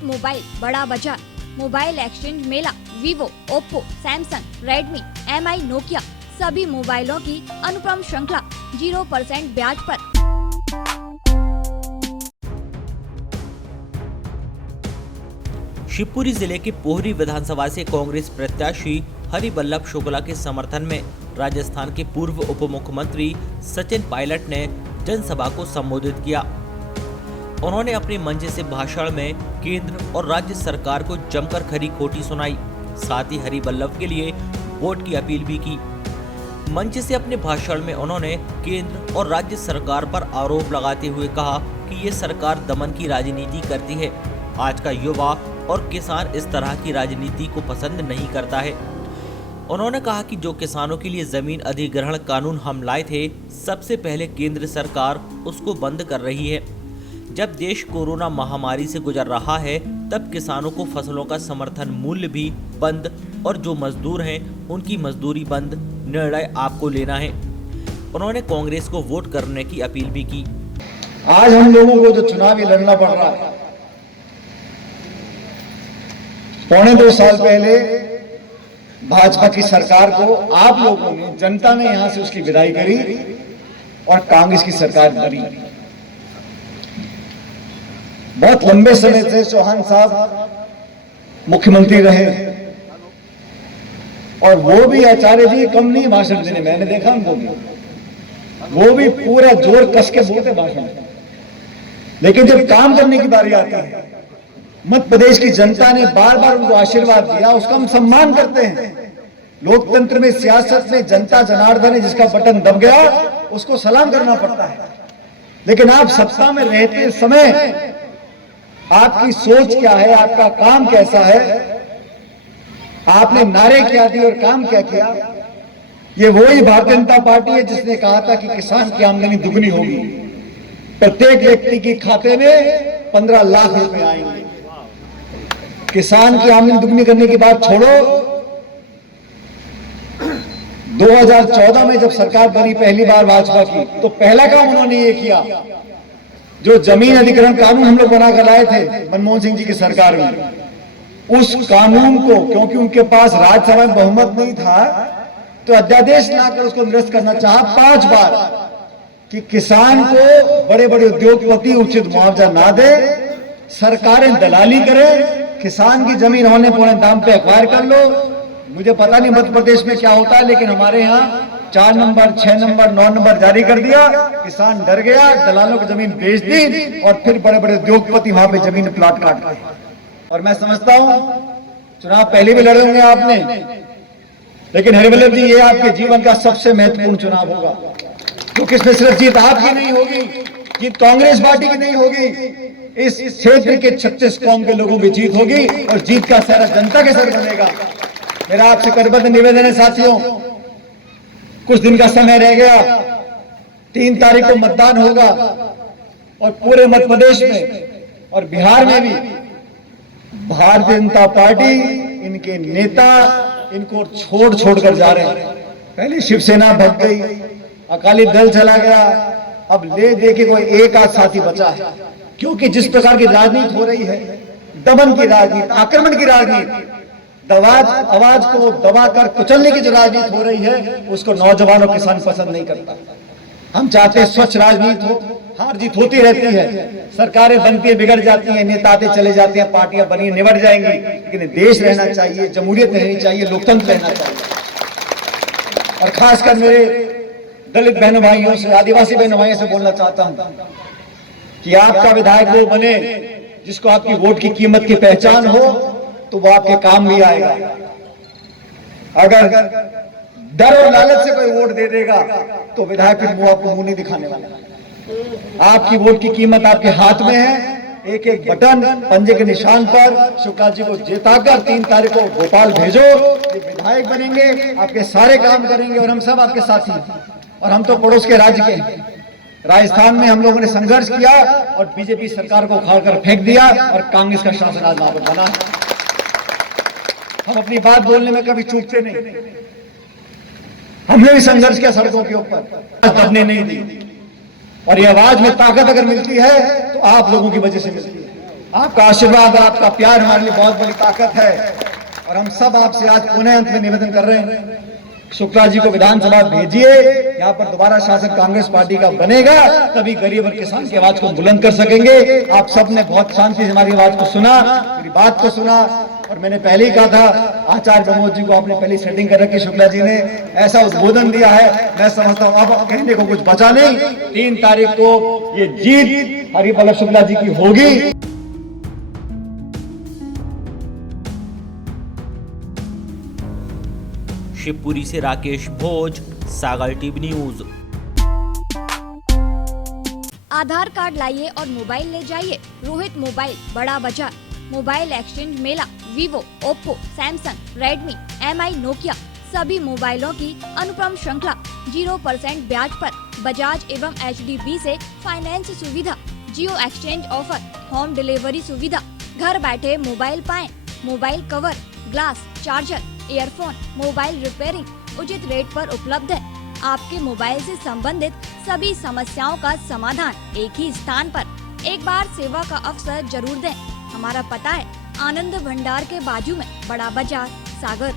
एक मोबाइल बड़ा बाजार। मोबाइल एक्सचेंज मेला Vivo, Oppo, Samsung, Redmi, MI, Nokia सभी मोबाइलों की अनुपम श्रृंखला 0% ब्याज पर। शिवपुरी जिले के पोहरी विधानसभा से कांग्रेस प्रत्याशी हरिवल्लभ शुक्ला के समर्थन में राजस्थान के पूर्व उप मुख्यमंत्री सचिन पायलट ने जनसभा को संबोधित किया। उन्होंने अपने मंच से भाषण में केंद्र और राज्य सरकार को जमकर खरी खोटी सुनाई, साथ ही हरिवल्लभ के लिए वोट की अपील भी की। मंच से अपने भाषण में उन्होंने केंद्र और राज्य सरकार पर आरोप लगाते हुए कहा कि ये सरकार दमन की राजनीति करती है। आज का युवा और किसान इस तरह की राजनीति को पसंद नहीं करता है। उन्होंने कहा कि जो किसानों के लिए जमीन अधिग्रहण कानून हम लाए थे, सबसे पहले केंद्र सरकार उसको बंद कर रही है। जब देश कोरोना महामारी से गुजर रहा है, तब किसानों को फसलों का समर्थन मूल्य भी बंद और जो मजदूर हैं उनकी मजदूरी बंद निर्णय आपको लेना है। उन्होंने कांग्रेस को वोट करने की अपील भी की। आज हम लोगों को जो चुनाव लड़ना पड़ रहा है, पौने 2 साल पहले भाजपा की सरकार को आप लोगों ने, जनता ने यहां से उसकी विदाई करी और कांग्रेस की सरकार बनी। बहुत लंबे समय से चौहान साहब मुख्यमंत्री रहे और वो भी आचार्य जी कम नहीं भाषण देने, मैंने देखा उनको भी, वो भी पूरा जोर कस के बोलते भाषण। लेकिन जब काम करने की बारी आती है, मध्य प्रदेश की जनता ने बार बार उनको आशीर्वाद दिया, उसका हम सम्मान करते हैं। लोकतंत्र में, सियासत में जनता जनार्दन है, जिसका बटन दब गया उसको सलाम करना पड़ता है। लेकिन आप सत्ता में रहते समय आपकी सोच क्या है, आपका काम कैसा है, आपने नारे क्या दिए और काम क्या किया। ये वही भारतीय जनता पार्टी है जिसने कहा था कि किसान की आमदनी दुगनी होगी, प्रत्येक व्यक्ति के खाते में 15 लाख रुपए आएंगे। किसान की आमदनी दुगनी करने की बात छोड़ो, 2014 में जब सरकार बनी पहली बार भाजपा की, तो पहला काम उन्होंने ये किया, जो जमीन अधिग्रहण कानून हम लोग बना कर लाए थे मनमोहन सिंह जी की सरकार में, उस कानून को, क्योंकि उनके पास राज्यसभा में बहुमत नहीं था, तो अध्यादेश लाकर उसको निरस्त करना चाहा 5 बार कि किसान को बड़े बड़े उद्योगपति उचित मुआवजा ना दे, सरकारें दलाली करें, किसान की जमीन होने पौने दाम पे एक्वायर कर लो। मुझे पता नहीं मध्य प्रदेश में क्या होता है, लेकिन हमारे यहाँ 4 नंबर, 6 नंबर, 9 नंबर जारी कर दिया, किसान डर गया, दलालों की जमीन बेच दी और फिर बड़े बड़े उद्योगपति वहां पे जमीन प्लॉट काट गए। और मैं समझता हूं चुनाव पहले भी लड़े होंगे आपने, लेकिन हरिवल्लभ जी, ये आपके जीवन का सबसे महत्वपूर्ण चुनाव होगा, क्योंकि इसमें सिर्फ जीत आपकी नहीं होगी, जीत कांग्रेस पार्टी की नहीं होगी, इस क्षेत्र के 36 कौम के लोगों की जीत होगी और जीत का सारा जनता के सर बनेगा। मेरा आपसे करबद्ध निवेदन है साथियों, कुछ दिन का समय रह गया, 3 तारीख को मतदान होगा और पूरे मध्य प्रदेश में और बिहार में भी भारतीय जनता पार्टी, इनके नेता इनको छोड़ कर जा रहे हैं। पहले शिवसेना भग गई, अकाली दल चला गया, अब ले दे के कोई एक आध साथी बचा है। क्योंकि जिस प्रकार की राजनीति हो रही है, दमन की राजनीति, आक्रमण की राजनीति, आवाज को दबाकर कुचलने की जो राजनीति हो रही है, उसको नौजवान और किसान पसंद नहीं करता। हम चाहते हैं स्वच्छ राजनीति हो, हार जीत होती रहती है, सरकारें बनती है, बिगड़ जाती हैं, नेता आते चले जाते हैं, पार्टियां बनी निबट जाएंगी, लेकिन देश रहना चाहिए, जमहूरियत रहनी चाहिए, लोकतंत्र रहना चाहिए। और खासकर मेरे दलित बहनों भाइयों से, आदिवासी बहनों भाइयों से बोलना चाहता हूं कि आपका विधायक वो बने जिसको आपकी वोट की कीमत की पहचान हो, तो वो आपके काम भी आएगा। अगर डर और लालच से कोई वोट दे देगा तो विधायक फिर मुंह आपको मुंह नहीं दिखाने वाला। आपकी वोट की कीमत आपके हाथ में है, एक एक बटन पंजे के निशान पर शुक्ला जी को जिताकर 3 तारीख को भोपाल भेजो, ये विधायक बनेंगे, आपके सारे काम करेंगे और हम सब आपके साथी हैं। और हम तो पड़ोस के राज्य के हैं, राजस्थान में हम लोगों ने संघर्ष किया और बीजेपी सरकार को उखाड़कर फेंक दिया और कांग्रेस का शासन आज वहां पर बना। हम अपनी बात बोलने में कभी चूकते नहीं, हमने भी संघर्ष किया सड़कों के ऊपर, दबने नहीं दी। और ये आवाज में ताकत अगर मिलती है तो आप लोगों की वजह से मिलती है। आपका आशीर्वाद, आपका प्यार हमारे लिए बहुत बड़ी ताकत है और हम सब आपसे आज पुनः अंत में निवेदन कर रहे हैं, शुक्ला जी को विधानसभा भेजिए। यहाँ पर दोबारा शासन कांग्रेस पार्टी का बनेगा, तभी गरीब और किसान की आवाज को बुलंद कर सकेंगे। आप सबने बहुत शांति से हमारी आवाज को सुना, मेरी बात को सुना और मैंने पहले ही कहा था, आचार्य प्रमोद जी को आपने पहले सेटिंग कर रखी, शुक्ला जी ने ऐसा उद्बोधन दिया है, मैं समझता हूँ अब कहने को कुछ बचा नहीं। 3 तारीख को ये जीत हरिवल्लभ शुक्ला जी की होगी। शिवपुरी से Rakesh Bhoj, Sagar TV news. Aadhaar card लाइए और मोबाइल ले जाइए। रोहित मोबाइल, बड़ा बाजार। मोबाइल एक्सचेंज मेला Vivo, Oppo, Samsung, Redmi, MI, Nokia सभी मोबाइलों की अनुपम श्रृंखला 0% ब्याज पर। बजाज एवं एचडीबी से फाइनेंस सुविधा, जियो एक्सचेंज ऑफर, होम डिलीवरी सुविधा। घर बैठे मोबाइल पाएं। Mobile cover, glass, charger, earphone, mobile repairing उचित रेट पर उपलब्ध है। आपके मोबाइल से संबंधित सभी समस्याओं का समाधान एक ही स्थान पर। एक बार सेवा का अवसर जरूर दें। हमारा पता है आनंद भंडार के बाजू में, बड़ा बाजार, सागर।